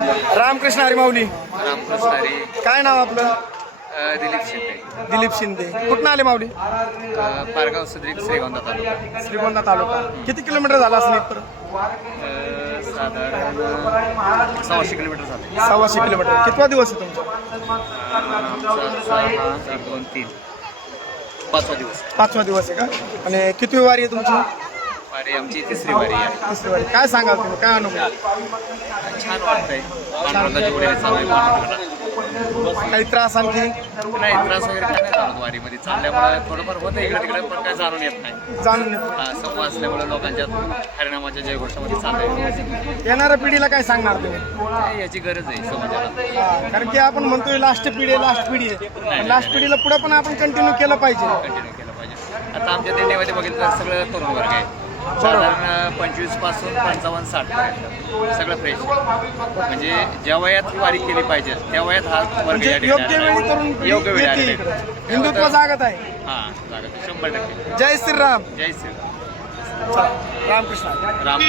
रामकृष्ण हरी माऊली. रामकृष्ण हरी. काय नाव आपलं? दिलीप शिंदे. दिलीप शिंदे. कुठं आले माऊली? पारगाव सुद्रीक श्रीगोंदा तालुका. श्रीगोंदा तालुका. किती किलोमीटर झाला असेल इथं? साधारण 600 किलोमीटर झाले. 125 किलोमीटर. कितवा दिवस आहे तुमचा? आमचा 6, 4, 2, 3 5वा दिवस. 5वा दिवस आहे का? आणि कितवी वारी आहे तुमची? वारी आमची तिसरी वारी आहे. तिसरी वारी. काय सांगाल तुम्ही? काय अनुभव? छान वाटतंय. पांडुरंगाच्या पुढे चाललोय पांडुरंगाला. काही त्रास आणखी? नाही, त्रास वगैरे काय नाही जाणवत. वारीमध्ये चालल्यामुळे थोडंफार होतं इकडे तिकडे, पण काय जाणून येत नाही. जाणून येतं. संवाद असल्यामुळे लोकांच्या हरिनामाच्या जयघोषामध्ये चाललंय. येणाऱ्या पिढीला काय सांगणार तुम्ही? काय याची गरज आहे समाजाला. कारण की आपण म्हणतोय लास्ट पिढी आहे, लास्ट पिढी आहे. लास्ट पिढीला पुढे पण आपण कंटिन्यू केलं पाहिजे. कंटिन्यू केलं पाहिजे. आता आमच्या दिंडीमध्ये बघितलं तर सगळं तरुण वर्ग आहे. साधारण 25 पासून 55-60 पर्यंत सगळं फ्रेश. म्हणजे ज्या वयात ही वारी केली पाहिजे त्या वयात हा वर्ग म्हणजे या ठिकाणी योग्य वेळी तरुण पिढी योग्य वेळ येते आलेला इकडे. आहे. हिंदुत्व जागत आहे. हां, जागा 100%. जय श्रीराम. जय श्रीराम. रामकृष्ण. राम.